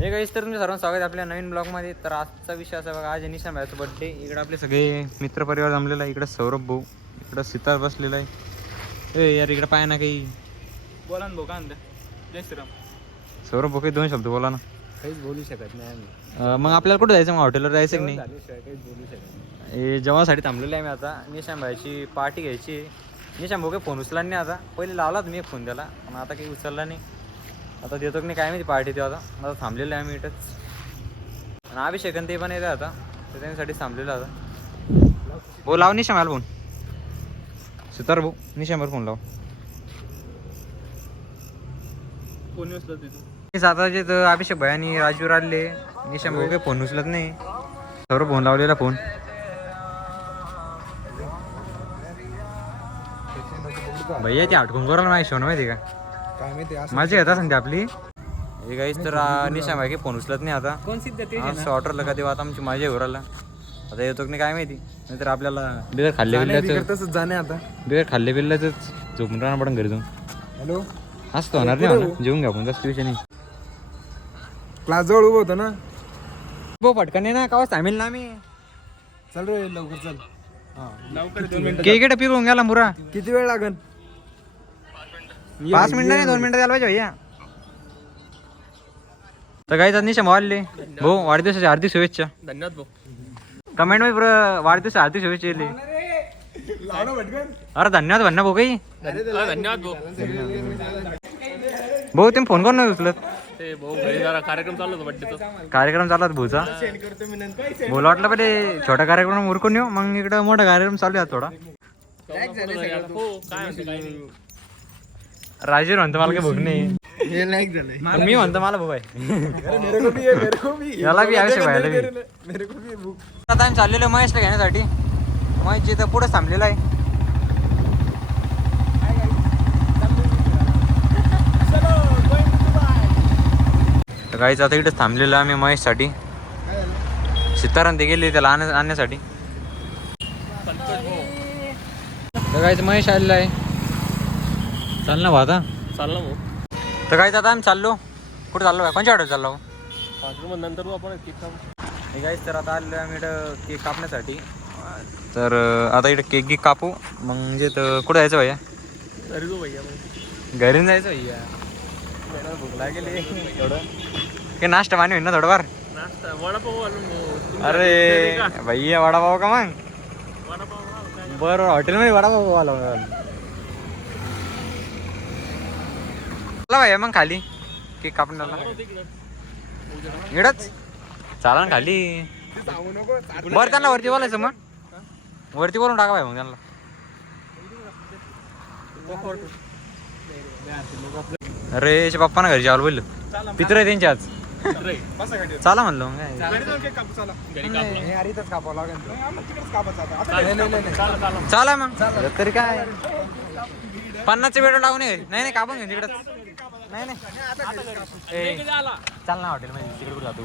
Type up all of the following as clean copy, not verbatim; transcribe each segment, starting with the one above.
Hey guys तर तुमचं सर्वांचं स्वागत आहे आपल्या नवीन ब्लॉगमध्ये. तर आजचा विषय असा बघा, आज निशान भाईचा बर्थडे. इकडे आपले सगळे मित्रपरिवार जमलेला आहे. इकडे सौरभ भाऊ, इकडं सितार बसलेला आहे. ए यार इकडे पाय ना काही बोला ना भाऊ, काय म्हणता? जय श्रीराम. सौरभ भाऊ काही दोन शब्द बोला ना. काहीच बोलू शकत नाही आम्ही. मग आपल्याला कुठं जायचं? मग हॉटेलवर जायचं की नाही? झाल्याशिवाय काहीच बोलू शकत नाही. हे जेवणासाठी थांबलेलं आहे मी आता. निशान भाईची पार्टी घ्यायची आहे. निशान भाऊ काही फोन उचला नाही आता. पहिले लावला मी एक फोन त्याला, पण आता काही उचलला नाही. आता देतो की नाही काय माहिती पार्टी ते. आता थांबलेलं आहे आम्ही इथंच. आणि अभिषेकन ते पण येते आता, तर त्यांच्यासाठी थांबलेलं आता. हो लाव निशा मला फोन. सुतार भाऊ निशावर फोन लाव. कोणी उचलत तिथं? आता जे अभिषेक भाई आणि राजवीर आले. निशा भाऊ काही फोन उचलत नाही. सर्व फोन लावलेला फोन. भैया ती आठवून करायला माहिती शोन माहिती का? काय माहिती माझी येतात सांगते आपली. हे काहीच तर निशा भाई फोन उचलत नाही आता. कोण सिद्ध ते असं ऑर्डरला का तेव्हा आता आमची माझ्या घराला आता येतो की नाही काय माहिती. नाहीतर आपल्याला बिगर खाल्ले बिल्ल्याचं तसंच जाणे आता. बिगर खाल्ले बिल्ल्याच झोपून राहणं पडून घरी जाऊन. हॅलो, असं होणार नाही म्हणा. जेवून घ्या आपण जास्त विषय नाही. क्लास जवळ उभं होतं ना. भाऊ पटकन आहे ना का थांबेल ना आम्ही. चल रे लवकर चल. हा लवकर 2 मिनिटं. केक पिकवून गेला मुरा. किती वेळ लागेल? 5 मिनिटं नाही 2 मिनिटं द्यायला पाहिजे भैया. तर काही निशा मोबाईल भाऊ वाढदिवसाची हार्दिक शुभेच्छा. धन्यवाद भाऊ. कमेंट मध्ये पुरं वाढदिवसाची हार्दिक शुभेच्छा येईल. अरे धन्यवाद भन्ना भाऊ काही. धन्यवाद भाऊ. भाऊ तुम्ही फोन करून नाही उचलत. ते भाऊ घरी जरा कार्यक्रम चालू होता बड्डेचा. कार्यक्रम चालला भाऊचा. बोला वाटलं पहिले छोटा कार्यक्रम उरकून येऊ, मग इकडं मोठा कार्यक्रम चालू आहे थोडा. राजीव म्हणतो मला काही भूक नाही. मी म्हणतो मला भूक आहे. याला बी आवश्यक व्हायला बी. आता आम्ही चाललेलो आहे महेशला घेण्यासाठी. महेश इथं पुढे थांबलेला आहे. तर काहीच आता इकडे थांबलेलं आहे आम्ही महेशसाठी. सीताराम ते गेले त्याला आणण्यासाठी. तर काहीच महेश आलेला आहे. चाल ना भाऊ आता. चालला भाऊ. तर काहीच आता आम्ही चाललो. कुठं चाललो आहे? कोणत्या हॉटेल चाललो? नंतर आपण केक कापू. हे काहीच तर आता आलेलो आहे आम्ही इकडं केक कापण्यासाठी. तर आता इकडे केक गिक कापू. मग जे तर कुठं जायचं भैया? घरी जाऊ भैया मग. घरी जायचं भैया. भूक लागेल थोडं. हे नाश्ता पाणी होईल ना थोडंफार. नाश्ता वडापाव आणून भाऊ. अरे भैया वडापाव का मग? वडापाव बरं हॉटेलमध्ये वडापाव आला भैया. मग खाली केक कापून आला इकडंच चाला ना खाली. बरं त्यांना वरती बोलायचं मग. वरती बोलून टाका भाई मग त्यांना. अरे पप्पा ना घरी जेवायला बोललो. पित्र आहे त्यांची आज. चला म्हणलं मग काय. चला मग तरी काय 50चे बेडून टाकून नाही नाही कापून घेऊन तिकडं. नाही नाही चाल ना हॉटेल मध्ये तिकडे जातो.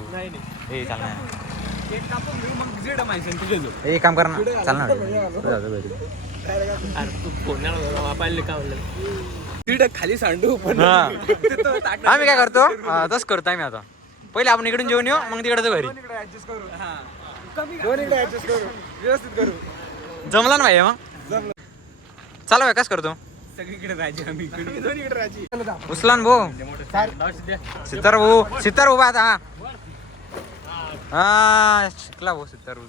ए चाल ना. एक काम कर ना चाल ना. खाली सांडू पण आम्ही काय करतो तसं करतो आम्ही आता. पहिले आपण इकडून जेवण येऊ मग तिकडे घरी. जमला ना भाई मग. चला भाई कसं करतो. सगळीकडे राजी आम्ही दोन्हीकडे राजी. उचलान भाऊ. सितार भाऊ. सितार भाऊ आता. हा शिकला भाऊ सितार भाऊ.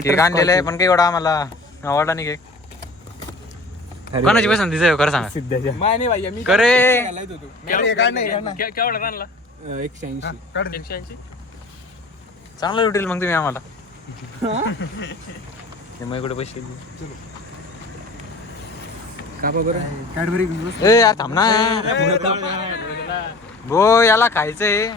केक आणलेलं आहे पण काही एवढा आम्हाला आवडला नाही केक. कोणाची पसंती आहे खरं सांगा. सिद्धाच्या नाही भाई मी करे घालायच होतो. केवढा आणला? 180. चांगलं लुटेल मग तुम्ही आम्हाला. मग कुठे पैसे कॅडबरी ए यार थांब ना भो याला खायचंय.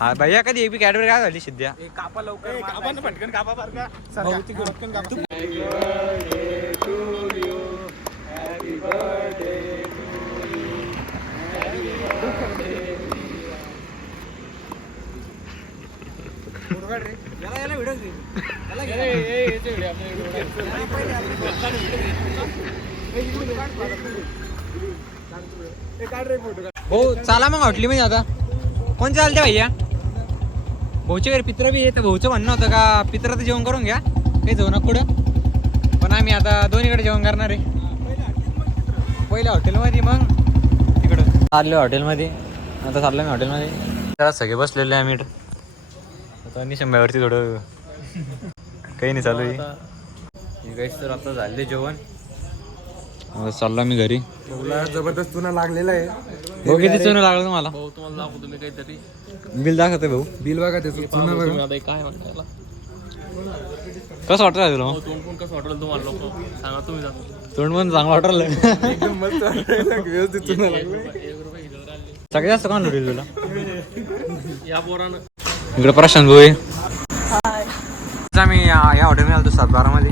हा भैया कधी एक कॅडबरी काय झाली सध्या. कापा लवकर. कापा ना पटकन कापा बरं का. पटकन कापा. हो चला मग हॉटेलमध्ये आता कोण चालते भैया भाऊच्या घरी पित्र बी आहे तर भाऊचं म्हणणं होतं का पित्राचं जेवण करून घ्या काही जाऊ ना कुठं पण आम्ही आता दोन्हीकडे जेवण करणार आहे पहिल्या हॉटेलमध्ये मग तिकडं चाललो हॉटेलमध्ये आता चाललो मी हॉटेलमध्ये जरा सगळे बसलेले आहे आम्ही आता निशंब्यावरती थोडं काही नाही चालू आहे गाईस तर आता झाले जेवण चाललो मी घरी भाऊला जबरदस्त चुना लागलेला आहे. भाऊ किती चुना लागलं तुम्हाला भाऊ तुम्हाला दाखवतो मी काहीतरी बिल दाखवतोय भाऊ बिल बघा त्याचं चुना तुम्ही बघा. आता काय म्हणता याला कसं वाटतं तुला भाऊ तोंड पण कसं वाटलं तुम्हाला लोक सांगा तुम्ही तोंड पण चांगलं वाटलं एकदम मस्त वाटायला, व्यवस्थित चुना लागला. सगळ्यात जास्त कोण लुटेल तुला या पोरानं इकडे प्रशांत भाऊ आहे आम्ही या हॉटेलमध्ये आलो 7-12 मध्ये